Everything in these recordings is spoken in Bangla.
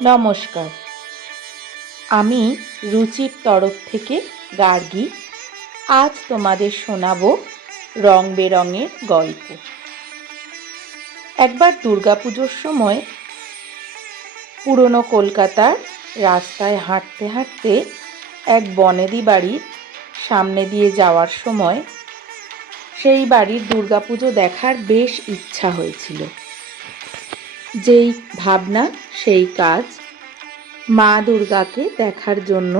নমস্কার। আমি রুচির তরফ থেকে গার্গী। আজ তোমাদের শোনাবো রং বেরঙের গল্প। একবার দুর্গাপুজোর সময় পুরনো কলকাতার রাস্তায় হাঁটতে হাঁটতে এক বনেদি বাড়ির সামনে দিয়ে যাওয়ার সময় সেই বাড়ির দুর্গাপুজো দেখার বেশ ইচ্ছা হয়েছিল। যেই ভাবনা সেই কাজ। মা দুর্গাকে দেখার জন্য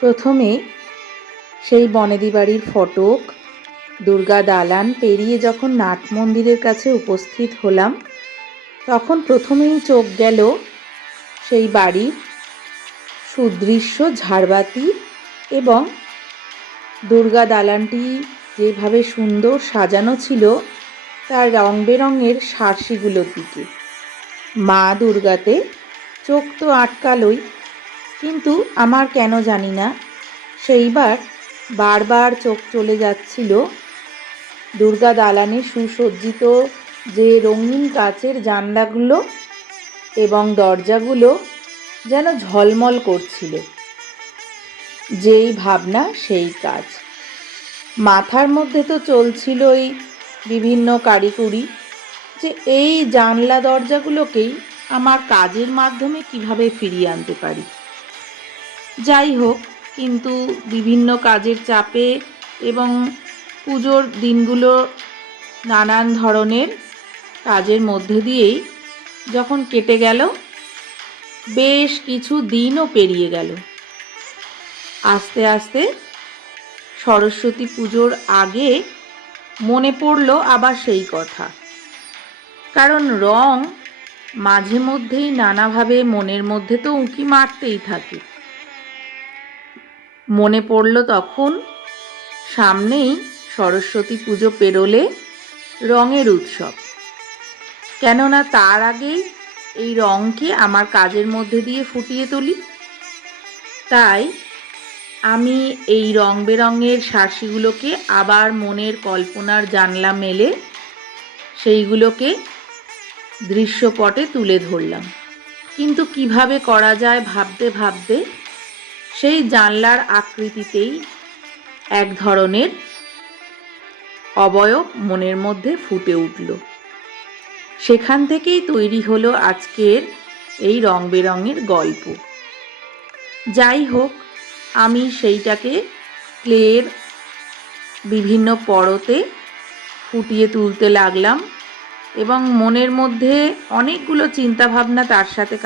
প্রথমে সেই বনেদি বাড়ির ফটক, দুর্গা দালান পেরিয়ে যখন নাট মন্দিরের কাছে উপস্থিত হলাম, তখন প্রথমেই চোখ গেল সেই বাড়ির সুদৃশ্য ঝাড়বাতি এবং দুর্গা দালানটি যেভাবে সুন্দর সাজানো ছিল তার রং বেরঙের সার্সিগুলোর দিকে। মা দুর্গাতে চোখ তো আটকালই, কিন্তু আমার কেন জানি না সেইবার বারবার চোখ চলে যাচ্ছিল দুর্গা দালানে সুসজ্জিত যে রঙিন কাচের জানলাগুলো এবং দরজাগুলো যেন ঝলমল করছিল। যেই ভাবনা সেই কাজ। মাথার মধ্যে তো চলছিলই বিভিন্ন কারিকুরি, যে এই জানলা দরজাগুলোকেই আমার কাজের মাধ্যমে কিভাবে ফিরিয়ে আনতে পারি। যাই হোক, কিন্তু বিভিন্ন কাজের চাপে এবং পুজোর দিনগুলো নানান ধরনের কাজের মধ্যে দিয়েই যখন কেটে গেল, বেশ কিছু দিনও পেরিয়ে গেল। আস্তে আস্তে সরস্বতী পুজোর আগে মনে পড়ল আবার সেই কথা। কারণ রং মাঝে মধ্যেই নানাভাবে মনের মধ্যে তো উঁকি মারতেই থাকে। মনে পড়ল তখন সামনেই সরস্বতী পুজো পেরোলে রঙের উৎসব, কেননা তার আগেই এই রঙকে আমার কাজের মধ্যে দিয়ে ফুটিয়ে তুলি। তাই আমি এই রং বেরঙের সার্সিগুলোকে আবার মনের কল্পনার জানলা মেলে সেইগুলোকে দৃশ্যপটে তুলে ধরলাম। কিন্তু কিভাবে করা যায় ভাবতে ভাবতে সেই জানলার আকৃতিতেই এক ধরনের অবয়ব মনের মধ্যে ফুটে উঠল। সেখান থেকেই তৈরি হলো আজকের এই রং বেরঙের গল্প। যাই হোক, আমি সেইটাকে ক্লের বিভিন্ন পরতে ফুটিয়ে তুলতে লাগলাম এবং মনের মধ্যে অনেকগুলো চিন্তাভাবনা তার সাথে